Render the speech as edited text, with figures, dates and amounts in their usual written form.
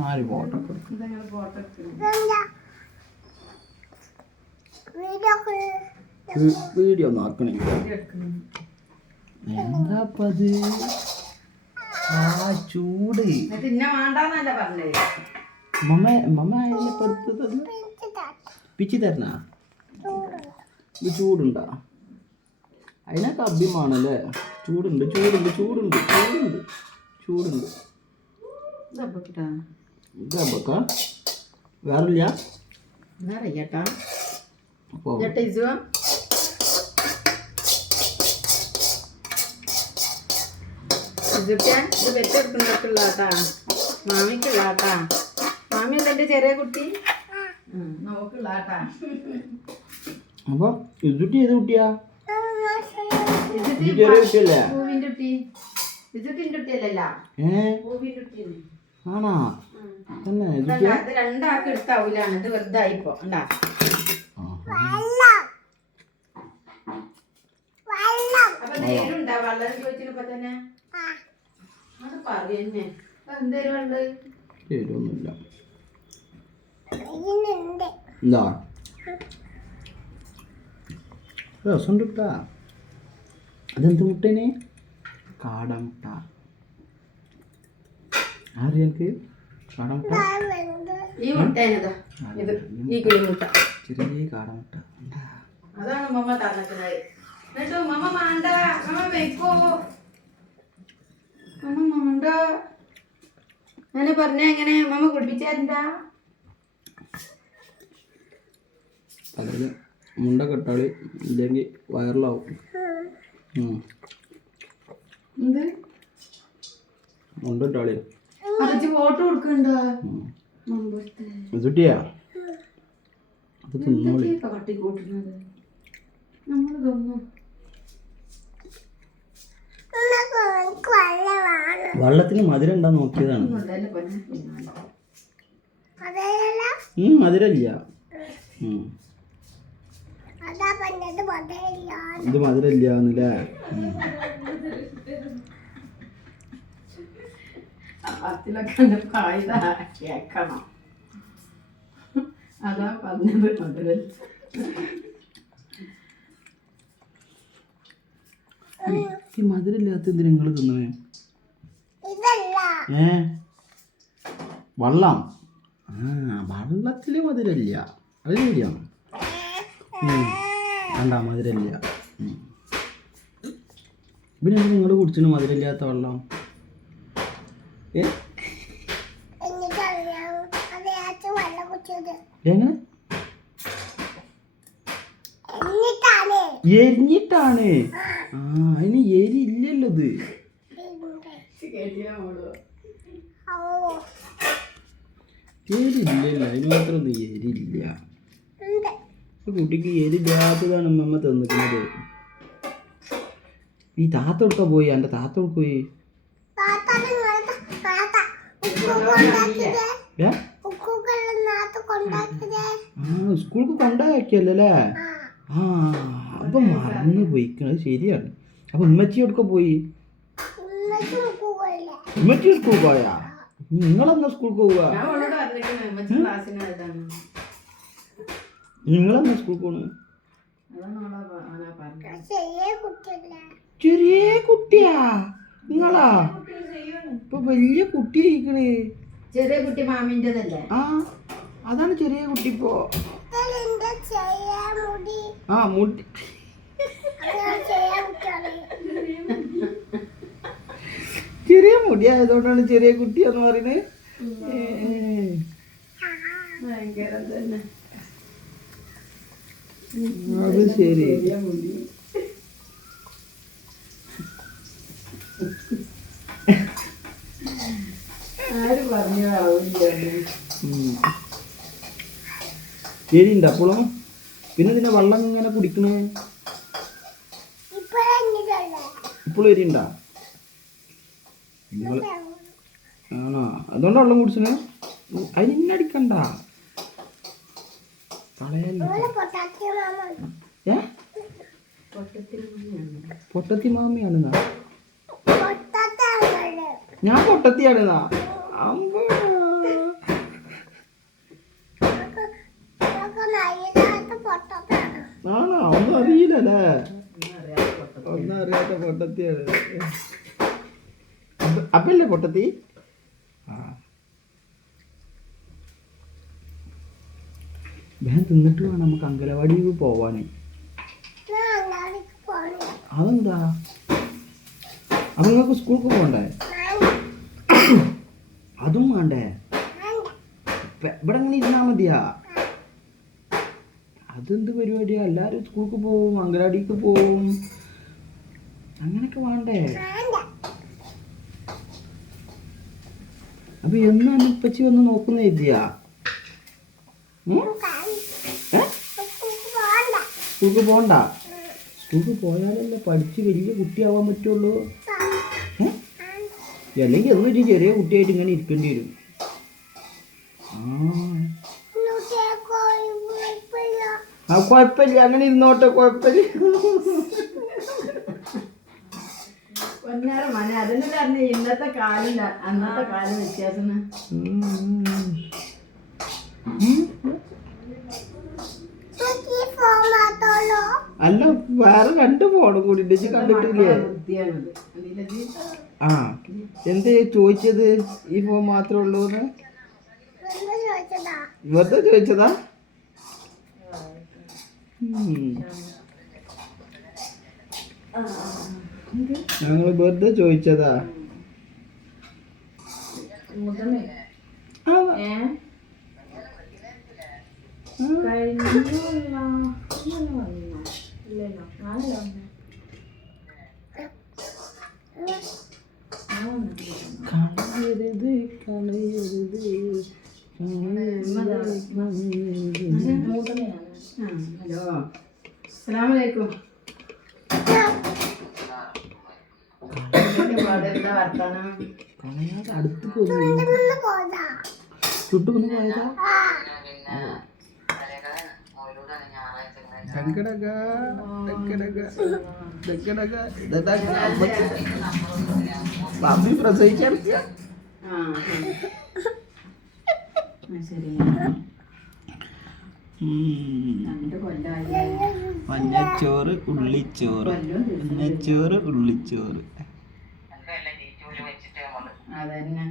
ആര് photo video ഒന്നും ആക്കണേ എന്താപ്പത് ആ ചൂട് മമ്മ അതിനെ പെടുത്തത് പിച്ചി തരണ ഇത് ചൂടുണ്ടാ അതിനൊക്കെ അഭ്യമാണല്ലേ ചൂടുണ്ട് ചൂടുണ്ട് ചൂടുണ്ട് ചൂടുണ്ട് ചൂടുണ്ട് ഇതബക്ക വേറില്ല അപ്പോൾ ഇത് വെച്ചെടുക്കുന്നവർക്കുള്ളാട്ടാ മാമിക്കുള്ളാട്ടാ മാമി എന്താ ചെറിയ കുട്ടി നോക്കുള്ളാട്ടാ അപ്പൊ ഇതുട്ടി ഏത് കുട്ടിയാ ചെറിയ കുട്ടിയല്ലേ പൂവിന്റെ കുട്ടി ഇതുട്ടിന്റെ കുട്ടിയല്ലല്ല പൂവിന്റെ കുട്ടി ആണാ തന്നെ അത് രണ്ടാൾക്ക് എടുത്താവൂലാണ് ഇത് വെറുതെ ആയിപ്പോ ഉണ്ടാ അപ്പൊ നേരുണ്ടാ വെള്ളം ചോദിച്ചപ്പോ തന്നെ അത് പറയുന്നേ എന്തേലും ഉണ്ട് പേരൊന്നുമില്ല എന്താ രസമുണ്ട് കേട്ടാ അതെന്ത് മുട്ടേനെ കാടമുട്ട അറിയാം എനിക്ക് കാടമുട്ട ഈ മുട്ടേനതാ ഇത് ഈ കിളിമുട്ട ചെറിയ കാടമുട്ട അതാണ് മമ്മ തന്നിട്ടുള്ളത് എന്നിട്ടോ മമ്മ മാണ്ട മമ്മ വെക്കോ മമ്മ മാണ്ട ഞാൻ പറഞ്ഞ എങ്ങനെ മമ്മ കുടിപ്പിച്ചാ അതിൽ മുണ്ട കെട്ടാളി ഇല്ലെങ്കിൽ വയറിലാവും എന്ത് മുണ്ട ഇട്ടാളി അതൊക്കെ ഫോട്ടോ കൊടുക്കണ്ടോ ഇതുട്ടിയാ അത് തിന്നോളി കാട്ടിക്കൂട്ടുന്നത് നമ്മൾ തിന്നും വെള്ളത്തിന് മധുരം ഉണ്ടാ നോക്കിയതാണ് മധുരമില്ല ഇത് മധുരമില്ല കേക്കണം അതാ പറഞ്ഞത് മധുരം ഈ മധുരമില്ലാത്ത എന്തിനാ നിങ്ങൾ തിന്നണേ വെള്ളം വെള്ളത്തില് മധുരമില്ല അത് ശരിയാണ് വേണ്ട മധുരമില്ല പിന്നെ നിങ്ങൾ കുടിച്ചിട്ട് മധുരമില്ലാത്ത വെള്ളം എങ്ങനെ എരിഞ്ഞിട്ടാണ് അതിന് എരി ഇല്ലല്ലോ ഇത് എരില്ലല്ലോ അതിന് മാത്രം ഒന്നും എരില്ല കുട്ടിക്ക് എരില്ലാത്തതാണ് അമ്മ തന്നിക്കുന്നത് ഈ താത്ത കൊടുക്ക പോയി എൻ്റെ താത്ത കൊടുക്ക പോയി സ്കൂൾക്ക് കൊണ്ടാക്കിയല്ലേ അപ്പൊ മറന്നു പോയിക്കണത് ശരിയാണ് അപ്പൊ ഉമ്മച്ചി കൊടുക്ക പോയി ഉമ്മച്ചി സ്കൂൾക്ക് പോയാ നിങ്ങളെന്നാ സ്കൂൾക്ക് പോവുക നിങ്ങളെന്നാ സ്കൂൾക്ക് പോണു ചെറിയ കുട്ടിയാ നിങ്ങളാ ഇപ്പൊ വലിയ കുട്ടിയായിക്കണേ ചെറിയ കുട്ടി മാമിൻ്റെതല്ലേ അതാണ് ചെറിയ കുട്ടി ഇപ്പോ മുടി ചെറിയ മുടി ആയതുകൊണ്ടാണ് ചെറിയ കുട്ടിയാന്ന് പറയുന്നത് അത് ശരി ആര് പറഞ്ഞു എരിയുണ്ട് അപ്പോഴും പിന്നെ ഇതിന്റെ വെള്ളം ഇങ്ങനെ കുടിക്കണേ ഇപ്പോഴും എരിയുണ്ടാ ആണോ അതുകൊണ്ട് വെള്ളം കുടിച്ചേ അതിനടിക്കണ്ട പൊട്ടത്തി മാമിയാണ് ഞാൻ പൊട്ടത്തിയാണെന്നാ അമ്പ ആണോ ഒന്നും അറിയില്ലല്ലേ ഒന്നും അറിയാത്ത പൊട്ടത്തിയാണ് അപ്പല്ലേ പൊട്ടത്തി ആ വേഗം തിന്നിട്ട് വേണം നമുക്ക് അങ്കലവാടിക്ക് പോവാന് അതെന്താ അപ്പൊ നിങ്ങൾക്ക് സ്കൂൾക്ക് പോകണ്ടേ അതും വേണ്ടേ ഇവിടെ അങ്ങനെ ഇരുന്നാ മതിയാ അതെന്ത് പരിപാടിയാ എല്ലാരും സ്കൂൾക്ക് പോവും അങ്കലവാടിക്ക് പോവും അങ്ങനൊക്കെ വേണ്ടേ അപ്പൊ എന്നാ ഇപ്പച്ചി വന്ന് നോക്കുന്ന എഴുതിയാ സ്കൂൾക്ക് പോണ്ട സ്കൂൾക്ക് പോയാലല്ലേ പഠിച്ച് വലിയ കുട്ടിയാവാൻ പറ്റുള്ളൂ അല്ലെങ്കിൽ എന്നൊരു ചെറിയ കുട്ടിയായിട്ട് ഇങ്ങനെ ഇരിക്കേണ്ടി വരും ആ കുഴപ്പമില്ല അങ്ങനെ ഇരുന്നോട്ടെ കുഴപ്പമില്ല അതിന് തന്നെ ഇന്നത്തെ കാലില്ല അന്നത്തെ കാലം വ്യത്യാസം അല്ല വേറെ 2 ഫോണും കൂടി കണ്ടിട്ടില്ലേ ആ എന്ത് ചോദിച്ചത് ഈ ഫോൺ മാത്രമേ ഉള്ളൂന്ന് വെറുതെ ചോദിച്ചതാ ഞങ്ങൾ വെറുതെ ചോദിച്ചതാ കളയരുത് കളയരുത് ഹലോ അസ്സലാമലൈക്കും എന്താ വർത്താനം കളയാതെ അടുത്ത് ചുട്ടുകൊന്നു പോയതാ ബാബി പ്രസവിക്കാൻ മഞ്ഞച്ചോറ് ഉള്ളിച്ചോറ് മഞ്ഞച്ചോറ് ഉള്ളിച്ചോറ് അതന്നെ